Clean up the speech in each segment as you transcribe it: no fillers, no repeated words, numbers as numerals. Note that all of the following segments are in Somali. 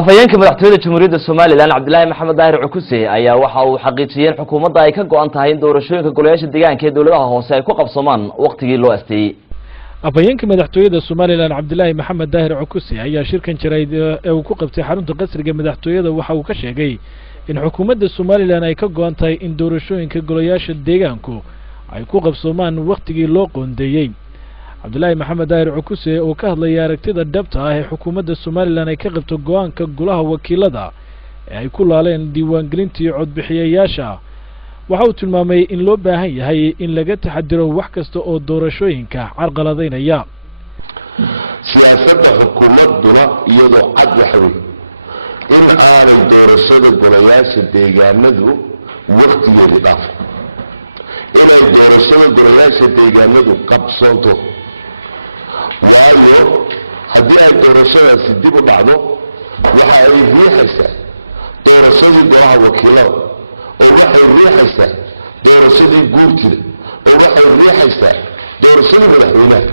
afhayeenka madaxtooyada Jamhuuriyadda Soomaaliland Cabdullaahi Maxamed Daahir Cukuse ayaa waxa uu xaqiijiyay xukuumadda ay ka go'an tahay in doorashooyinka golayaasha deegaanka ee dawladaha hoose ay ku qabsamaan waqtigii loo asteeyay. afhayeenka madaxtooyada Soomaaliland Cabdullaahi Maxamed Daahir Cukuse ayaa shirkan jarayd ee uu ku qabtay xarunta qasriga madaxtooyada waxa uu ka sheegay in xukuumadda Soomaaliland ay ka go'an tahay in doorashooyinka golayaasha deegaanku ay ku qabsamaan waqtigii loo qoondeeyay. Cabdullaahi Maxamed Daahir Cukuse oo ka hadlay aragtida dhabta ah ee xukuumadda Soomaaliland ay ka qabto go'aanka golaha wakiilada ee ay ku laaleen diiwaangelintii codbixiyayaasha waxa uu tilmaamay in loo baahan yahay in laga taxadiro wax kasta oo doorashooyinka carqaladeynaya. siyaasadda xukuumadduna iyadoo cad waxa weeye in aanay doorashada golayaasha deegaanadu waqtigeedii dhaafo, inay doorashada golayaasha deegaanadu qabsoonto. waayo haddii ay doorashadaasi dib u dhacdo waxa ay riixaysaa doorashadii golaha wakiilada, oo waxay riixaysaa doorashadii guurtida, oo waxay riixaysaa doorashadii madaxweynaha.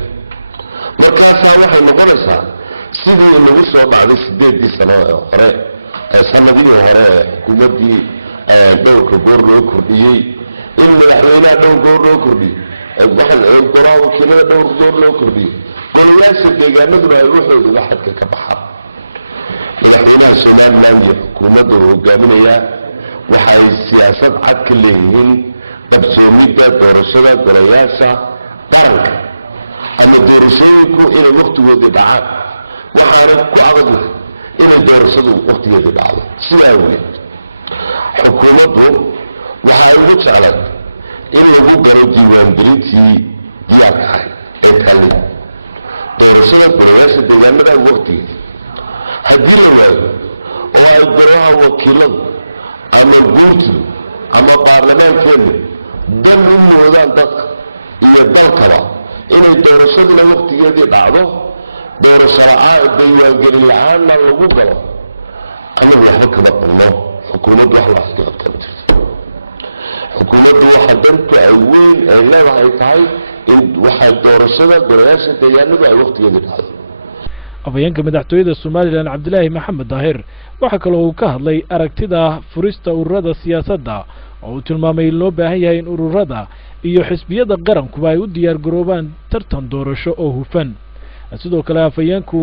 markaasaa waxay noqonaysaa sidii inagu soo dhacday 8 sano ee hore sanadihii hore ee xukuumaddii dhowrka goor loo kordhiyey in madaxweynaha dhowr goor loo kordhiyo, waxaan golaha wakiilada dhowr goor loo kordhiyo, golayaasha deegaanaduna ay waxooda xadka ka baxaan. madaxweynaha Soomaaliland iyo xukuumadda uu hogaaminayaa waxa ay siyaasad cad ka leeyihiin qabsoomidda doorashada golayaasha qaranka ama doorashooyinku inay waqtigoodii dhacaan, waxaana ku adagnahay inay doorashadu waqtigeedii dhacdo. sidaa weeye xukuumaddu waxa ay ugu jeclay in lagu galo diiwaangelintii diyaarka ahayd ee taallay doorashada golayaasha deegaanada waqtigeedii. haddii la waayo oo ay golaha wakiiladu ama guurtidu ama baarlamaankeennu dan u moodaan dadka iyo dalkaba inay doorashadiina waqtigeedii dhacdo, doorasho la'aan diiwaangelin la'aanna lagu galo, anagu waxba kama qabno. xukuumaddu wax la xisbi qabta ma jirto. xukuumaddu waxa dantu ay weyn ay leedahay tahay in waxa doorashada golayaasha deegaanadu ay waqtigeedii dhacdo. afhayeenka madaxtooyada Soomaaliland Cabdullaahi Maxamed Daahir waxa kale oo uu ka hadlay aragtida furista ururada siyaasadda oo uu tilmaamay in loo baahan yahay in ururada iyo xisbiyada qaranku ay u diyaar garoobaan tartan doorasho oo hufan. sidoo kale afhayeenku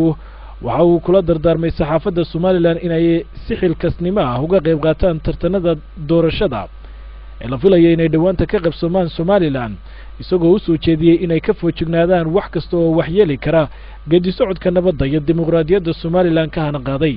waxa uu kula dardaarmay saxaafadda Soomaaliland inay si xilkasnimo ah uga qayb qaataan tartanada doorashada ee la filayo inay dhawaanta ka qabsoomaan Soomaaliland, isagoo u soo jeediyay inay ka foojignaadaan wax kasta oo waxyeeli kara geedi socodka nabadda iyo dimuqraadiyadda Soomaaliland ka hana qaaday.